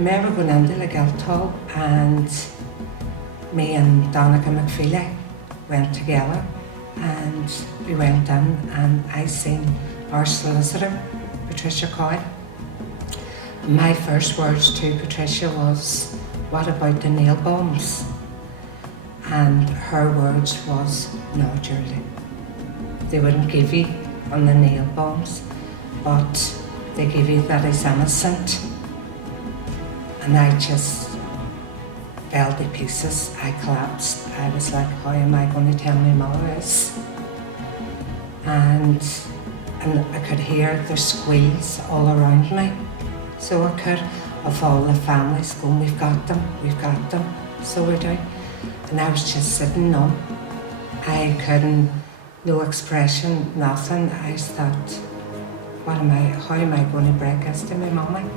remember going into the Guildhall and me and Donaghey went together, and we went in and I seen our solicitor, Patricia Coyle. My first words to Patricia was, "What about the nail bombs?" And her words was, "No, Geraldine, they wouldn't give you on the nail bombs, but they give you that he's innocent." And I just fell to pieces. I collapsed. I was like, how am I going to tell my mother this? And I could hear their squeals all around me. So I could, of all the families going, we've got them, so we do. And I was just sitting numb. I couldn't, no expression, nothing. I just thought, how am I going to break this to my mummy?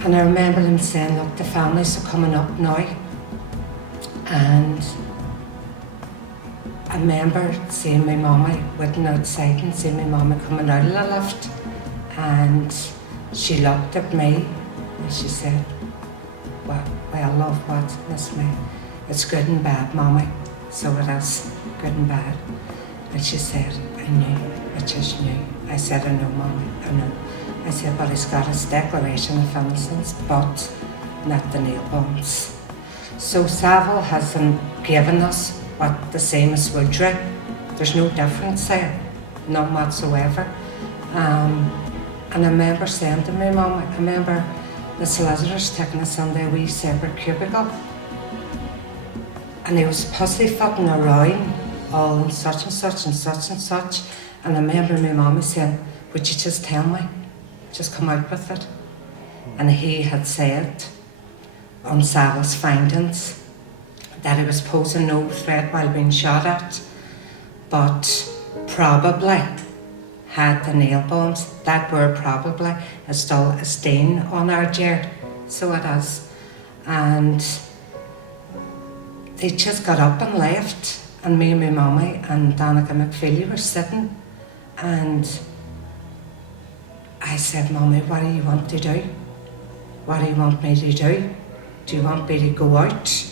And I remember them saying, look, the families are coming up now. And I remember seeing my mummy waiting outside and seeing my mummy coming out of the lift. And she looked at me and she said, well, love, what's this me? It's good and bad, mummy. So it is good and bad. And she said, I knew, I just knew. I said, I know, mummy, I know. I said, but he's got his declaration of innocence, but not the nail bombs. So Saville hasn't given us what the same as Woodrow. There's no difference there, none whatsoever. And I remember saying to my mum, I remember the solicitors taking us into a wee separate cubicle, and he was pussyfooting around all such and such and such and such. And I remember my mum saying, would you just tell me? Just come out with it. And he had said on Saville's findings that he was posing no threat while being shot at, but probably had the nail bombs. That word probably is still a stain on our chair, so it is. And they just got up and left, and me and my mummy and Donaghey were sitting, and I said, Mummy, what do you want to do? What do you want me to do? Do you want me to go out,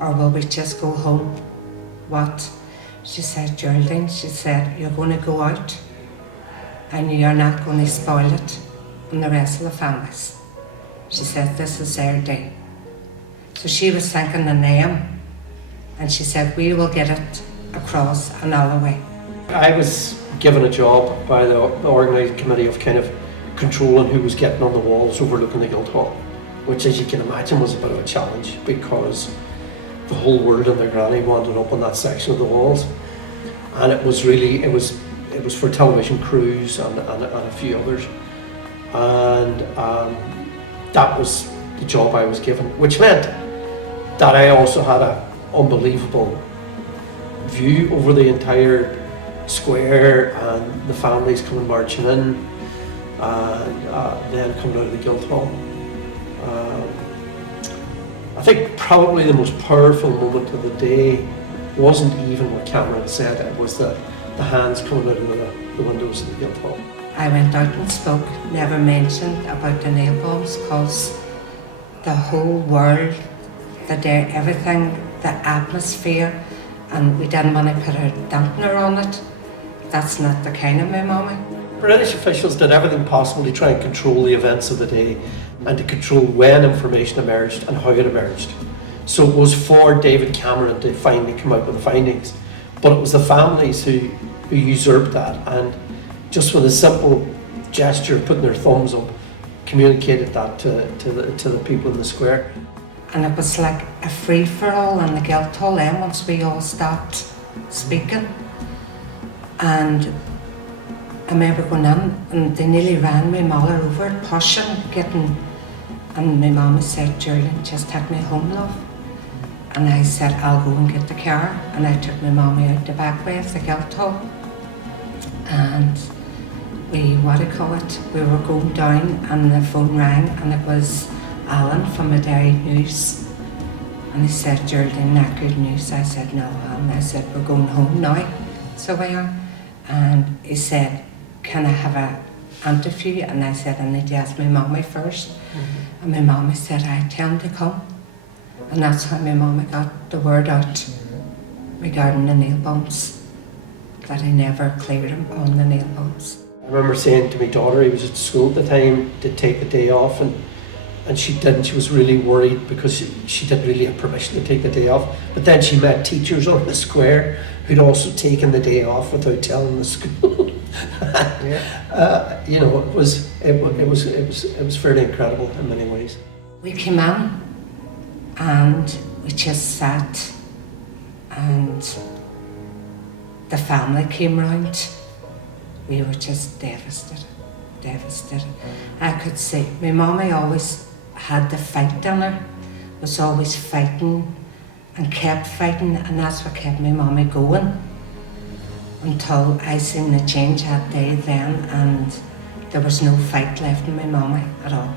or will we just go home? What? She said, Geraldine, she said, you're going to go out and you're not going to spoil it on the rest of the families. She said, this is their day. So she was thinking the name, and she said, we will get it across another way. I was given a job by the organising committee of kind of controlling who was getting on the walls overlooking the Guildhall, which, as you can imagine, was a bit of a challenge because the whole world and their granny wandered up on that section of the walls, and it was really it was for television crews and a few others, and that was the job I was given, which meant that I also had an unbelievable view over the entire square and the families coming marching in, and then coming out of the Guildhall. I think probably the most powerful moment of the day wasn't even what Cameron said, it was the hands coming out of the windows of the Guildhall. I went out and spoke, never mentioned about the nail bombs, because the whole world, the day, everything, the atmosphere, and we didn't want to put a dampener on it. That's not the kind of my mummy. British officials did everything possible to try and control the events of the day and to control when information emerged and how it emerged. So it was for David Cameron to finally come out with the findings, but it was the families who usurped that, and just with a simple gesture of putting their thumbs up, communicated that to the people in the square. And it was like a free-for-all in the Guildhall then once we all stopped speaking. And I remember going in and they nearly ran my mother over, pushing, getting, and my mama said, Geraldine, just take me home, love. And I said, I'll go and get the car. And I took my mommy out the back way of the Guildhall. And we were going down and the phone rang, and it was Alan from the Derry News. And he said, Geraldine, not good news. I said, no, Alan. I said, we're going home now. So we are. And he said, can I have interview, and I said I need to ask my mommy first. And my mommy said I'd tell him to come. And that's how my mommy got the word out regarding the nail bumps, that I never cleared him on the nail bumps. I remember saying to my daughter, he was at school at the time, to take the day off, and she didn't. She was really worried because she didn't really have permission to take the day off. But then she met teachers on the square who'd also taken the day off without telling the school. You know, it was fairly incredible in many ways. We came in and we just sat, and the family came round. We were just devastated. I could see my mommy always had the fight in her, was always fighting and kept fighting, and that's what kept my mommy going until I seen the change that day then, and there was no fight left in my mommy at all.